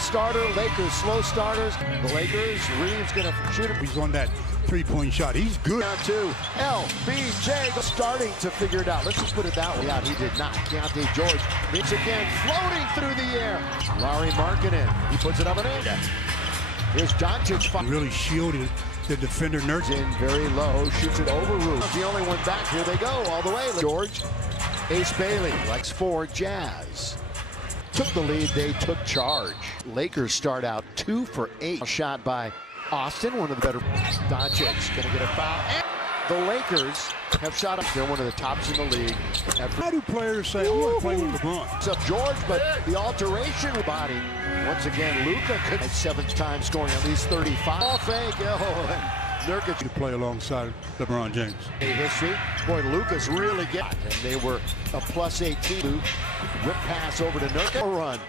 fast starter, Lakers slow starters. The Lakers, Reeves gonna shoot it. He's on that three-point shot. He's good. Down to LBJ starting to figure it out. Let's just put it that way. Yeah, he did not. Keontae George meets again, floating through the air. Lauri Markkanen, he puts it up and in. Here's Doncic. Really shielded the defender. Nurkic In very low, shoots it over Roof. The only one back. Here they go all the way. George, Ace Bailey likes 4 Jazz. Took the lead, they took charge. Lakers start out 2 for 8. Shot by Austin, one of the better. Doncic gonna get a foul. And the Lakers have shot up. They're one of the tops in the league. How do players say, I want to play with LeBron? It's up George, but the alteration body. Once again, Luka could 7th time scoring at least 35. Ball fake, and Nurkic To play alongside LeBron James. history. Boy, Luka's really getting, and they were a plus 18. Whip pass over to Nurkic. Run.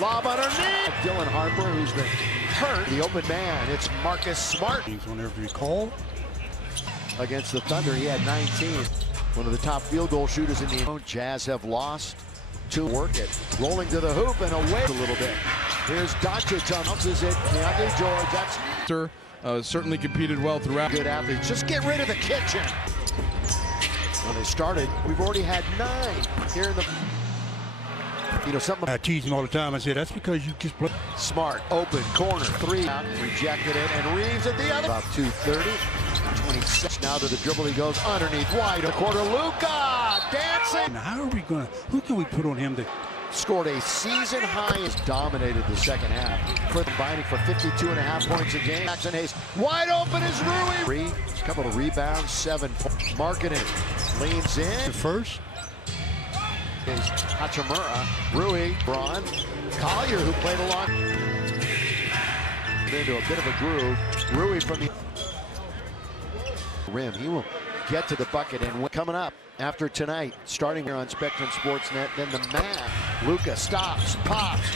Lob underneath. Dylan Harper, who's been hurt. The open man, it's Marcus Smart. He's on every call. Against the Thunder, he had 19. One of the top field goal shooters in the Jazz have lost to work it. Rolling to the hoop and away a little bit. Here's Doncic, bounces it. Keontae George, that's certainly competed well throughout. good athletes. Just get rid of the kitchen. When they started, we've already had 9 here in the. You know, something. I tease him all the time. I say, that's because you just play. Smart, open, corner, 3. Out, rejected it, and Reeves at the other. About 2:30, 26. Now to the dribble, he goes underneath, wide, a quarter. Luka dancing. Now, how are we going to, who can we put on him that Scored a season high, has dominated the second half. For combining for 52.5 points a game. Jackson Hayes, wide open is Rui. A couple of rebounds, 7 points. Markkanen leans in. first? Is Hachimura, Rui, Braun, Collier, who played along into a bit of a groove. Rui from the rim. He will get to the bucket and win. Coming up after tonight, starting here on Spectrum Sportsnet, then the man. Luka stops, pops.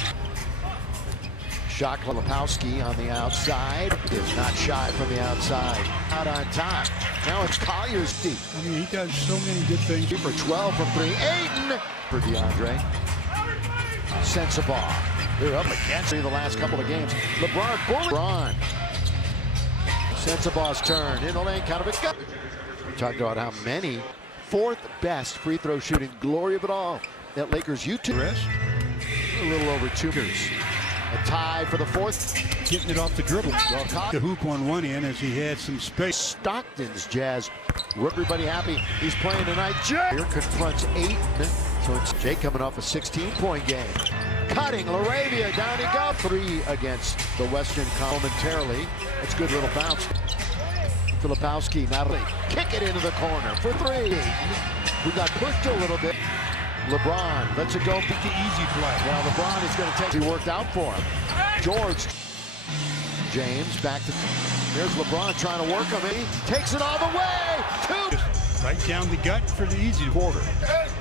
Shot Lepowski on the outside. Is not shy from the outside. Out on top. Now it's Collier's deep. I mean, he does so many good things. For 12 from 3. Ayton for DeAndre. Sensabaugh. They're up against me the last couple of games. LeBron. Sensabaugh's turn. In the lane, kind of a gut. We talked about how many. 4th best free throw shooting. Glory of it all. That Lakers YouTube. Rest. A little over 2 years. A tie for the 4th. Getting it off the dribble. Well, The hoop on one end as he had some space. Stockton's Jazz. Everybody happy. He's playing tonight. Jay here confronts 8. So it's Jay coming off a 16-point game. Cutting LaRavia, down he goes. 3 against the Western momentarily. It's good little bounce. Filipowski, Natalie, kick it into the corner for 3. We got pushed a little bit. LeBron lets it go. It's an easy play. Well, LeBron is going to take. He worked out for him. George. James back to. There's LeBron trying to work him. And he takes it all the way. 2. Right down the gut for the easy quarter.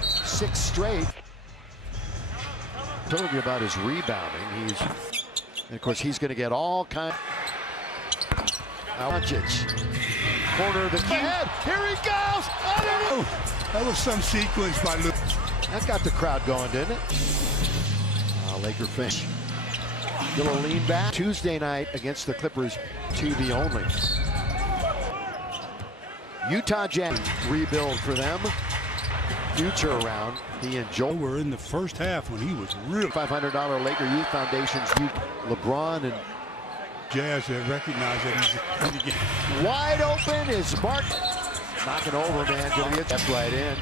6 straight. Told you about his rebounding. And of course, he's going to get all kinds. Doncic. Corner of the head. Here he goes. Oh, that was some sequence by Luke. That got the crowd going, didn't it? Laker finish. Little lean back. Tuesday night against the Clippers, TV only. Utah Jazz rebuild for them. Future around. He and Joel Were in the first half when he was really. $500 Laker Youth Foundation's LeBron and Jazz have recognized that he's in the game. wide open is Mark. Knocking over, man. Gonna get that right in.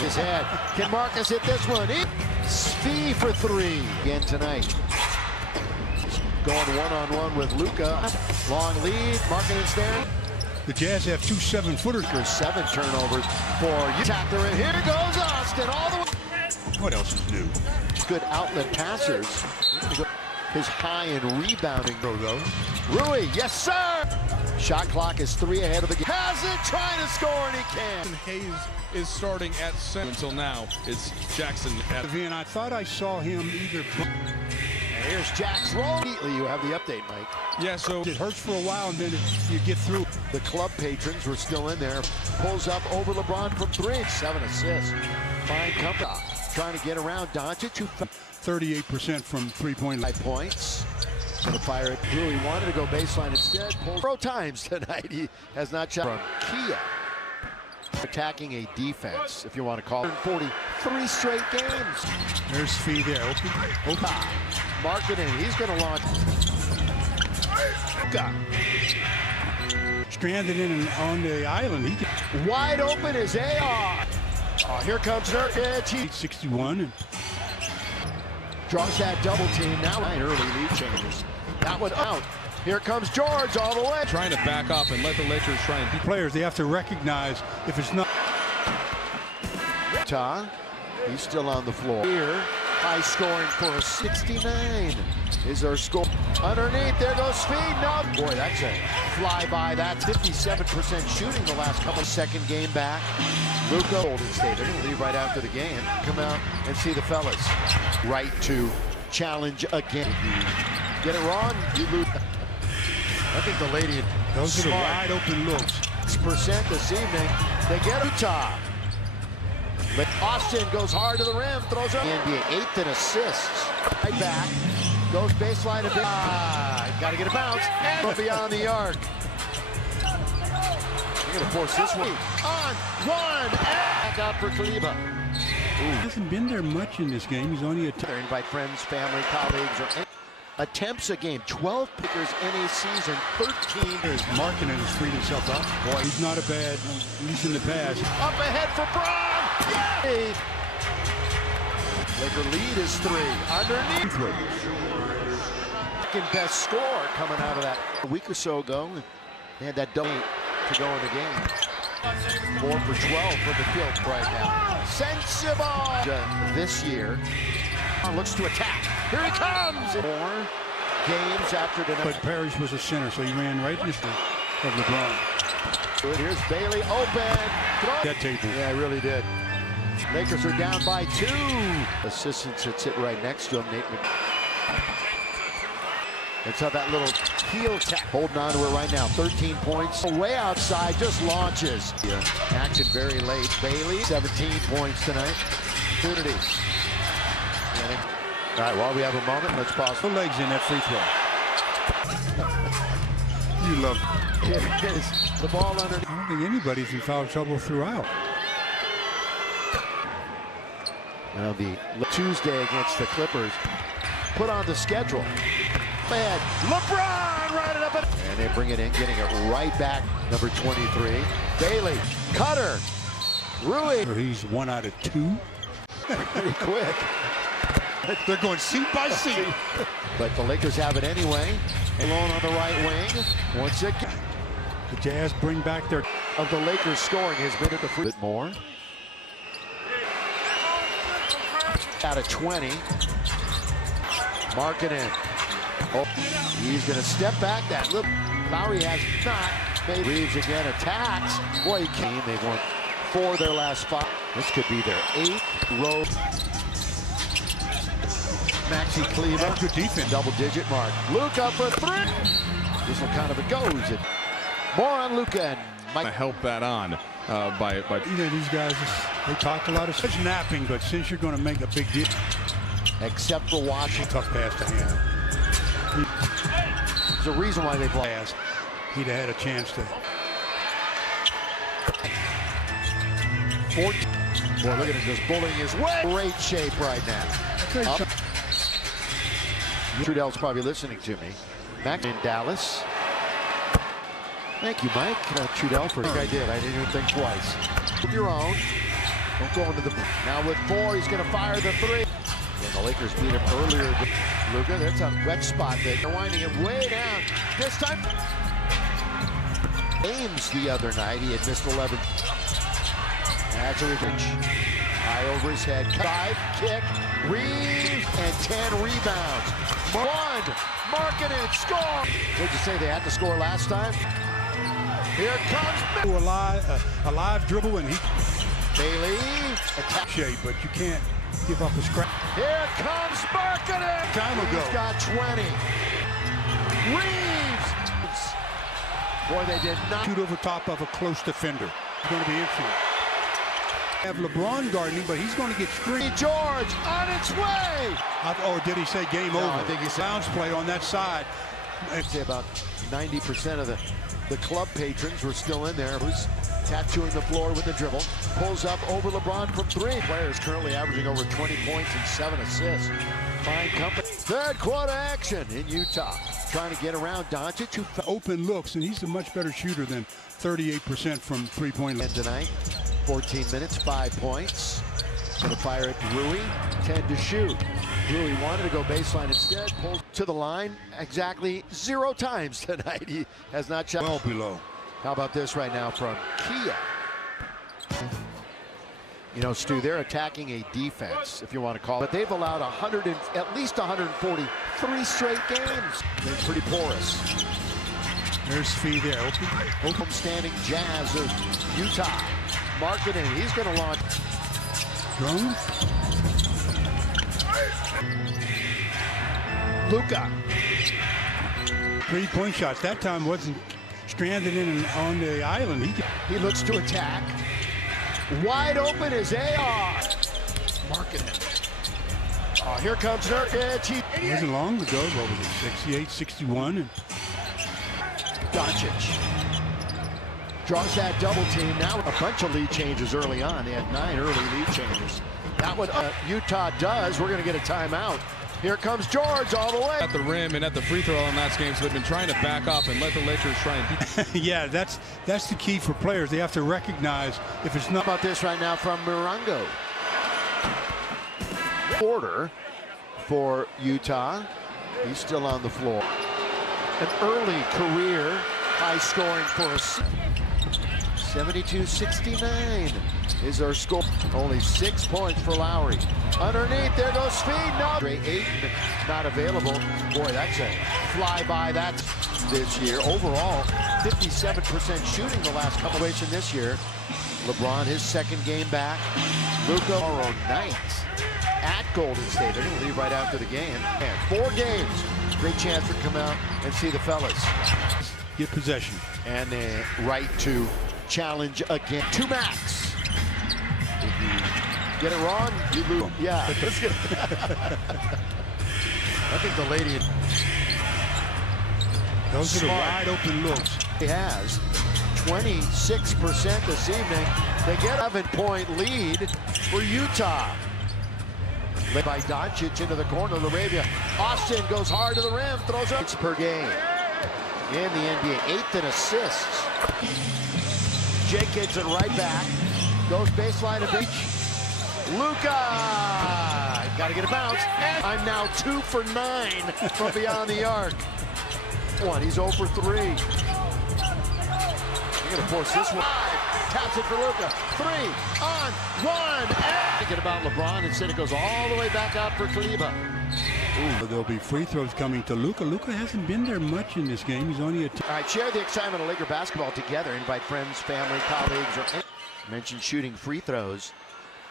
His head. Can Marcus hit this one? Fee for 3 again tonight. Going one-on-one with Luka. Long lead. Markkanen's there. The Jazz have 2 7-footers. There's 7 turnovers for Utah. And here goes Austin all the way. What else is new? Good outlet passers. His high in rebounding though. Rui, yes sir. Shot clock is 3 ahead of the game. Has it, trying to score, and he can. Hayes is starting at center until now. It's Jackson at. And I thought I saw him either. And here's Jack's roll. You have the update, Mike. Yeah, so It hurts for a while and then you get through. The club patrons were still in there. Pulls up over LeBron from 3. 7 assists. Fine company. Trying to get around Doncic, who 38% from three-point line. 5 points. Gonna fire it through. He wanted to go baseline instead. Pulls 4 times tonight. He has not shot from Kia. Attacking a defense, if you want to call it. 43 straight games. There's Fee there. Open. Marketing. He's going to launch. Stranded in on the island. He Wide open is AR. Oh, here comes Nurkic. He 61 and draws that double team. Now 9 early lead changes. That one out. Here comes George all the way. Trying to back off and let the Lakers try and beat. players, they have to recognize if it's not. He's still on the floor. Here, high scoring for a 69 is our score. Underneath, there goes Speed. No, boy, that's a flyby. That's 57% shooting the last couple. Second game back. Luka, Golden State. They're going to leave right after the game. Come out and see the fellas. Right to challenge again. Get it wrong, you lose. I think the lady. Those are the wide open looks. 6% this evening. They get Utah. But Austin goes hard to the rim, throws up. NBA 8th in assists. Right back. Goes baseline a bit. Got to get a bounce. And beyond the arc. You're going to force this one. On one. Back out for Kaliba. He hasn't been there much in this game. He's only They invite friends, family, colleagues, or any attempts a game. 12 pickers in a season. 13. There's Markkanen has freed himself up. Boy, he's not a bad, at least in the past. Up ahead for Braun. Yeah! Laker lead is 3. Underneath. Second best score coming out of that. A week or so ago, they had that double to go in the game. 4 for 12 for the field right now. Sensible this year. Looks to attack. Here he comes. 4 games after tonight. But Parrish was a center, so he ran right into of LeBron. Good. Here's Bailey open. That table. Yeah, I really did. Lakers are down by 2. Assistants that sit right next to him. Nate Let's have that little heel tap. Holding on to it right now. 13 points. Way outside, just launches. Yeah. Action very late. Bailey, 17 points tonight. Opportunity. All right, while we have a moment, let's pause. The legs in that free throw. You love Here it is. The ball underneath. I don't think anybody's in foul trouble throughout. That'll be Tuesday against the Clippers. Put on the schedule. Man, LeBron right it up. And they bring it in, getting it right back. Number 23. Bailey, Cutter, Rui. He's 1 out of 2. Pretty quick. They're going seat by seat. But the Lakers have it anyway. Alone on the right wing. Once again. The Jazz bring back their Of the Lakers scoring has been at the free. Bit more. Out of 20. Markkanen. Oh, he's going to step back. That little Lowry has not. Reeves again attacks. Boy, he came. They've won 4 of their last 5. This could be their 8th road. Maxi Kleber. good defense. Double-digit mark. Luka for 3. This one kind of it goes. More on Luka and Mike. Help that on by. You know, these guys, they talk a lot of stuff. Napping, but since you're going to make a big deal. Except for Washington. Tough pass to hand. There's a reason why they play. He'd have had a chance to. 14. Boy, look at him just bullying his way. Great shape right now. Up. Trudell's probably listening to me. Back in Dallas. Thank you, Mike. Trudell for. I think I did. I didn't even think twice. Of your own. Don't go into the. Now with 4, he's going to fire the 3. And the Lakers beat him earlier. Luka, that's a wet spot there. They're winding it way down. This time. Ames the other night. He had missed 11. That's a revenge. High over his head. 5, kick, Reeves, and 10 rebounds. 1, Markkanen, score. Did you say they had to score last time? Here comes A live dribble, and he Bailey. Attack. shape, but you can't give up a scrap. Here comes Markkanen. Time ago. He's got 20. Reeves. Boy, they did not. Shoot over top of a close defender. It's going to be interesting. Have LeBron guarding, but he's going to get screened. George on its way. Or did he say game over? I think he said bounce play on that side. I'd say about 90% of the club patrons were still in there. Who's tattooing the floor with the dribble. Pulls up over LeBron from three. Players currently averaging over 20 points and 7 assists. Fine company. Third quarter action in Utah. Trying to get around Doncic, who Open looks, and he's a much better shooter than 38% from three-point line. tonight. 14 minutes, 5 points. Gonna fire it Rui, 10 to shoot. Rui wanted to go baseline instead, pulled to the line exactly 0 times tonight. He has not shot. Well below. How about this right now from Kia? You know, Stu, they're attacking a defense, if you want to call it. But they've allowed at least 143 straight games. They're pretty porous. There's Fee there. Open standing Jazz of Utah. Marketing, he's going to launch. Drone. Luka. Three-point shots. That time wasn't stranded on the island. He looks to attack. Wide open is AR. Marketing. Oh, here comes Nurkic. It wasn't long ago. What was it? 68, 61. And Doncic draws that double team. Now a bunch of lead changes early on. They had 9 early lead changes. That what Utah does. We're going to get a timeout. Here comes George all the way. At the rim and at the free throw line last game, so they've been trying to back off and let the Lakers try and beat. yeah, that's the key for players. They have to recognize if it's not. How about this right now from Morongo? Quarter for Utah. He's still on the floor. An early career high scoring for us. 72-69 is our score. Only 6 points for Lowry. Underneath, there goes Speed. No. Ayton not available. Boy, that's a flyby. That's this year. Overall, 57% shooting the last couple of this year. LeBron, his second game back. Luka tomorrow night at Golden State. They're going to leave right after the game. And 4 games. Great chance to come out and see the fellas. Get possession. And right to challenge again. 2 max. If you get it wrong, you lose. Yeah. Let's get I think the lady. Those are the wide open looks. He has 26% this evening. They get a 7-point lead for Utah. Led by Doncic into the corner. LaRavia. Austin goes hard to the rim. Throws up per game. In the NBA, 8th in assists. Jake gets it right back. Goes baseline to beach. Luka! Got to get a bounce. And I'm now 2 for 9 from beyond the arc. He's 0 for 3. You're going to force this one. Taps it for Luka. 3 on 1. And thinking about LeBron, instead it goes all the way back out for Kaliba. There'll be free throws coming to Luka. Luka hasn't been there much in this game. He's only All right, share the excitement of Laker basketball together. Invite friends, family, colleagues, or mention shooting free throws.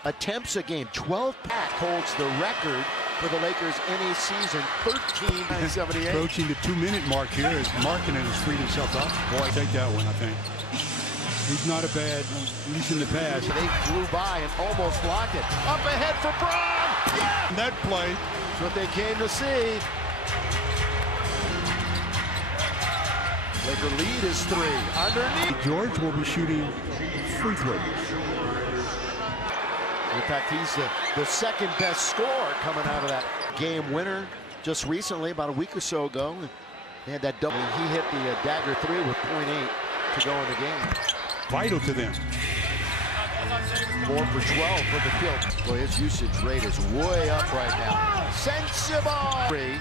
Attempts a game. 12 pack holds the record for the Lakers in a season. 13-78. Approaching the 2-minute mark here as Markkanen has freed himself up. Boy, take that one, I think. He's not a bad, at least in the past. They flew by and almost blocked it. Up ahead for Braun! Yeah! That play. That's what they came to see. Laker lead is 3. Underneath. George will be shooting free throws. In fact, he's the second best scorer coming out of that game winner just recently, about a week or so ago. They had that double. He hit the dagger 3 with .8 to go in the game. Vital to them. 4 for 12 for the field. Boy, his usage rate is way up right now. Sensible. Going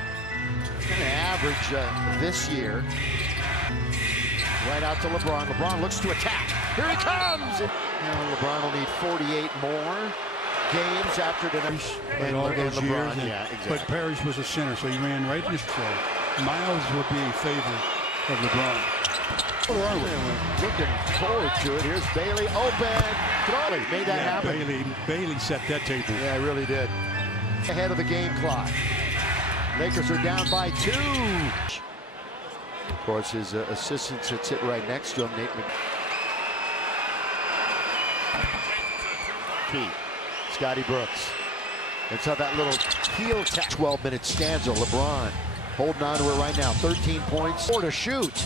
to average this year. Right out to LeBron. LeBron looks to attack. Here he comes. Now LeBron will need 48 more games after tonight. And all those LeBron, years. yeah, exactly. But Parrish was a center, so he ran right in his flow. Miles will be in favor of LeBron. Looking forward to it. Here's Bailey open. Throwing. Made that happen. Bailey set that table. Yeah, he really did. Ahead of the game clock. Lakers are down by 2. Of course, his assistant sits right next to him, Nate repeat. Scotty Brooks. It's how that little heel tap. 12-minute stanza. LeBron holding on to it right now. 13 points. 4 to shoot.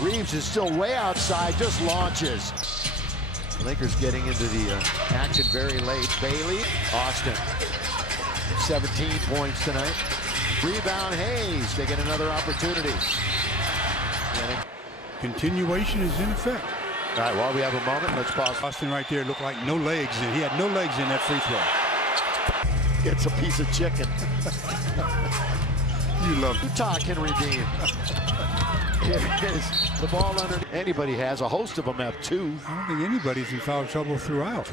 Reeves is still way outside. Just launches. Lakers getting into the action very late. Bailey. Austin. 17 points tonight. Rebound Hayes. They get another opportunity. Continuation is in effect. All right, while we have a moment, let's pause. Austin right there looked like no legs, and he had no legs in that free throw. Gets a piece of chicken. You love Utah can redeem. It is the ball under. Anybody has. A host of them have 2. I don't think anybody's in foul trouble throughout.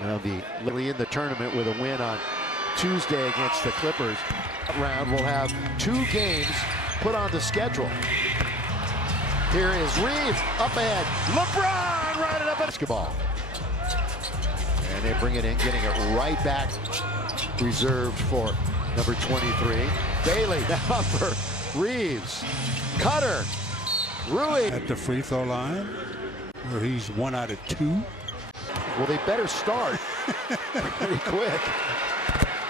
Now the Lily in the tournament with a win on Tuesday against the Clippers. That round will have 2 games put on the schedule. Here is Reeves up ahead. LeBron right it up basketball. And they bring it in, getting it right back. Reserved for number 23. Bailey now for Reeves. Cutter. Rui. At the free throw line, where he's 1 out of 2. Well, they better start pretty quick.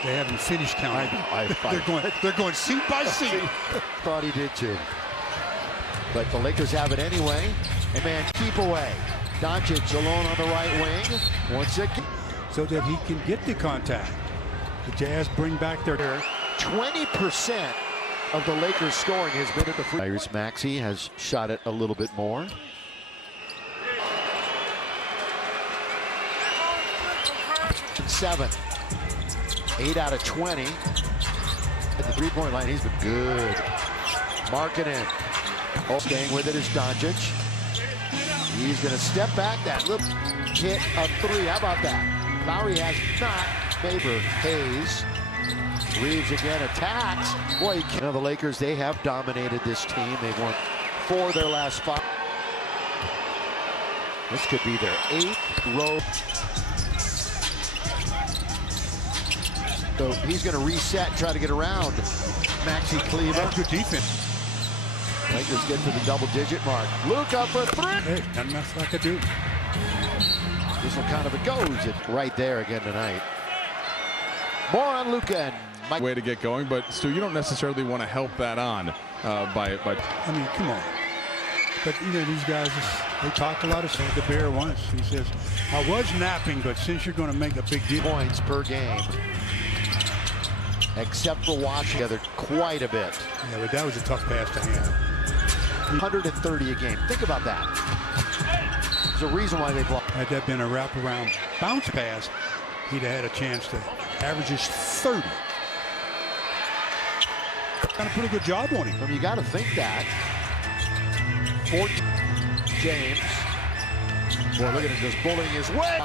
They haven't finished counting. They're going seat by seat. Thought he did too. But the Lakers have it anyway. And man, keep away. Doncic alone on the right wing. Once again. So that he can get the contact. The Jazz bring back their 20% of the Lakers scoring has been at the free. Tyrese Maxey has shot it a little bit more. Seven. 8 out of 20. At the three-point line, he's been good. Markkanen. Oh, staying with it is Doncic. He's going to step back. That little hit a 3. How about that? Lowry has not favored Hayes. Reeves again attacks. Boy, you know, the Lakers, they have dominated this team. They've won 4 of their last 5. This could be their 8th row. So he's going to reset and try to get around Maxi Kleber. That's good defense. Lakers get to the double-digit mark. Luka for 3. Hey, nothing else I could do. This one kind of it goes. It's right there again tonight. More on Luka and Mike. Way to get going, but Stu, you don't necessarily want to help that on by. I mean, come on. But you know, these guys, they talk a lot of stuff. The Bear once, he says, "I was napping, but since you're going to make a big deal." Points per game. Except for Washington, together quite a bit. Yeah, but that was a tough pass to hand. 130 a game. Think about that. There's a reason why they blocked. Had that been a wraparound bounce pass, he'd have had a chance to average his 30. Done a pretty good job on him. I mean, you got to think that. 14. James. Boy, look at him just bullying his way.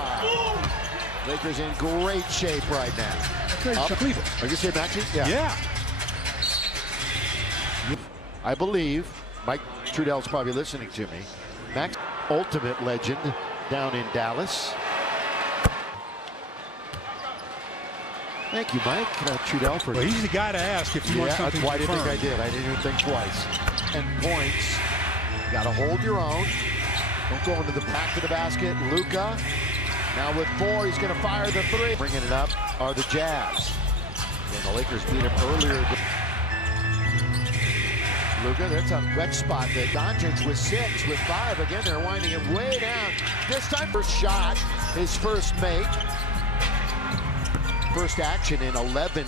Lakers in great shape right now. Are you going to say Maxey? Yeah. I believe, Mike Trudell's probably listening to me, Max, ultimate legend down in Dallas. Thank you, Mike Trudell. For Well, he's the guy to ask if you want something why do you think confirmed. I did? I didn't even think twice. 10 points. Got to hold your own. Don't go into the back of the basket. Luka. Now with 4, he's going to fire the 3. Bringing it up are the Jazz. And the Lakers beat him earlier. Luka, that's a wet spot. The Doncic with 6, with 5. Again, they're winding it way down. This time, first shot, his first make. First action in 11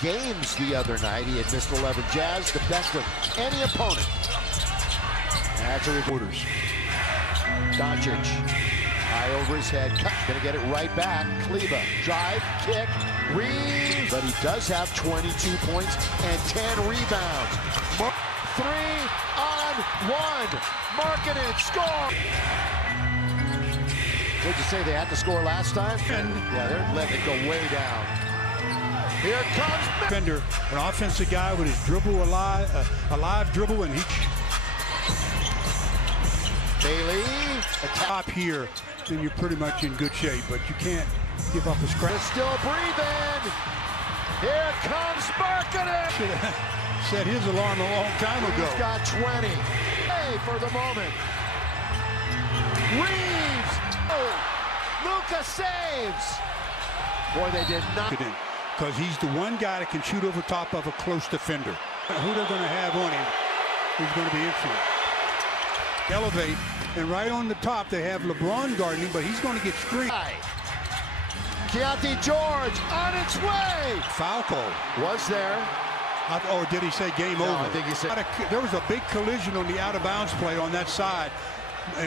games the other night. He had missed 11. Jazz, the best of any opponent. That's a reporters. Doncic, high over his head. Gonna get it right back. Kleber, drive, kick, Reeves. But he does have 22 points and 10 rebounds. 3 on 1. Markkanen score. What'd you say, they had to score last time? Yeah, they're letting it go way down. Here comes Defender, an offensive guy with his dribble alive dribble, and he Bailey. top here, then you're pretty much in good shape, but you can't give up a scratch. They're still breathing. Here comes Markkanen. Should have set his alarm a long time ago. He's got 20. for the moment. Reeves! Oh, Luka saves! Boy, they did not. Because he's the one guy that can shoot over top of a close defender. Who they're going to have on him is going to be interesting. Elevate, and right on the top they have LeBron guarding him, but he's going to get screened. Keontae George on its way! Foul call. Was there? Or did he say game over? I think he said. There was a big collision on the out-of-bounds play on that side.